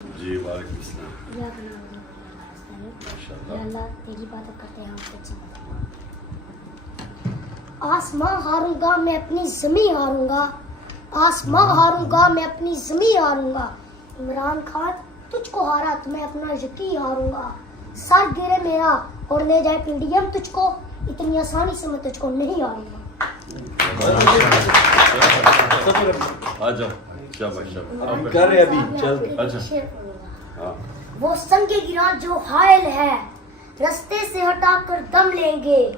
जी वालेकुम सलाम। या अल्लाह तेरी इबादत करते हैं आपको अच्छा। आसमां हारूंगा मैं अपनी ज़मीं हारूंगा, आसमां हारूंगा मैं अपनी ज़मीं हारूंगा। इमरान खान तुझको हारा तो मैं अपना यकीन हारूंगा। सर गिरे मेरा और ले जाए पीडीएम तुझको, इतनी आसानी से मैं तुझको नहीं हारूंगा। आ जाओ शाबाश शाबाश। कर रहे अभी चल। अच्छा हाँ वो संगे गिरा जो हायल है, रास्ते से हटाकर दम लेंगे।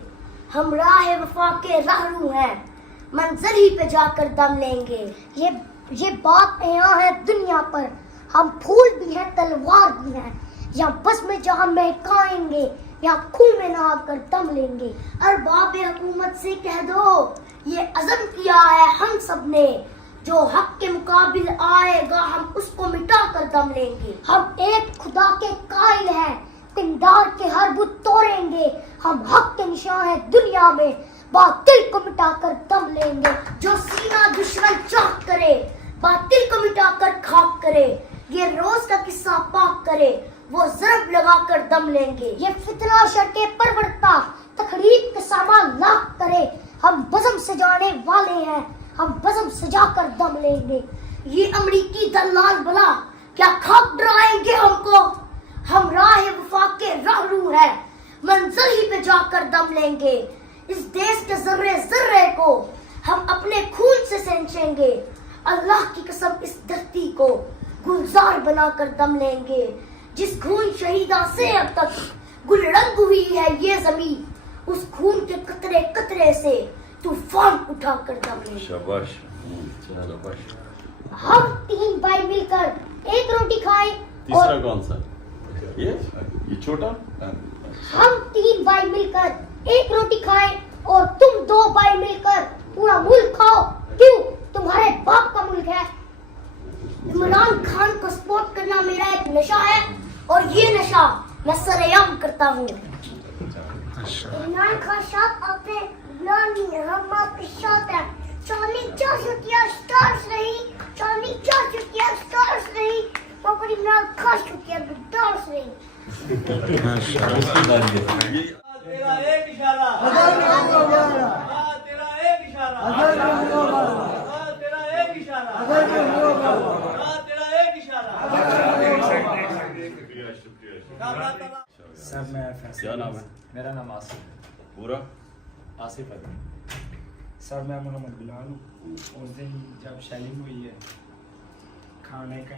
हम राह वफा के राहरू हैं, मंजिल ही पे जाकर दम लेंगे। ये बात यहाँ है दुनिया पर, हम फूल भी हैं तलवार भी हैं। यहाँ बस में जहाँ महकाएंगे, यहाँ खून में नहा कर दम लेंगे। अरबाब हुकूमत से कह दो ये अज़म किया है हम सब ने, जो हक के मुकाबिल आएगा हम उसको मिटा कर दम लेंगे। हम एक खुदा के कायल हैं, पिंडार के हर बुत तोड़ेंगे। हम हक के निशान हैं दुनिया में, बातिल को मिटा कर दम लेंगे। जो सीना दुश्मन चाक करे, बातिल को मिटा कर खाक करे। ये रोज का किस्सा पाक करे, वो ज़रब लगा कर दम लेंगे। ये फितना शर्के परवरता, तकरीब के सामान लाख करे। हम बज़म सजाने वाले हैं, हम बज़म सजा कर दम लेंगे। ये अमरीकी दलाल भला क्या खाक डराएंगे हमको। हम राह वफा के राहरू हैं, मंजिल ही पे जाकर दम लेंगे। इस देश के जर्रे जर्रे को हम अपने खून से सेंचेंगे। अल्लाह की कसम इस धरती को गुलजार बनाकर दम लेंगे। जिस खून शहीदा से अब तक गुलरंग हुई है ये जमीन, उस खून के कतरे कतरे से तूफान उठा कर दम लेंगे। शाबाश शाबाश। हम 3 भाई मिलकर एक रोटी खाएं तीसरा और कौन सा? ये छोटा। हम 3 भाई मिलकर एक रोटी खाएं और तुम 2 भाई मिलकर पूरा मुल्क खाओ। क्यों? तुम्हारे बाप का मुल्क है। इमरान खान को सपोर्ट करना मेरा एक नशा है और ये नशा मैं सरेआम करता हूँ। इमरान खान साहब आपने बुलानी हम आपके साथ हैं। चांदी 4 स्टार्स रही, चांदी 4 स्टार्स रही, ऊपर इमरान खान स्टार्स रही। तेरा एक इशारा, तेरा एक इशारा, तेरा एक इशारा, तेरा एक इशारा। सर मैं फैसल। क्या नाम है? मेरा नाम आसिफ है। पूरा आसिफ है सर। मैं मोहम्मद बिलाल हूँ। उस दिन जब शैलिंग हुई है, खाने का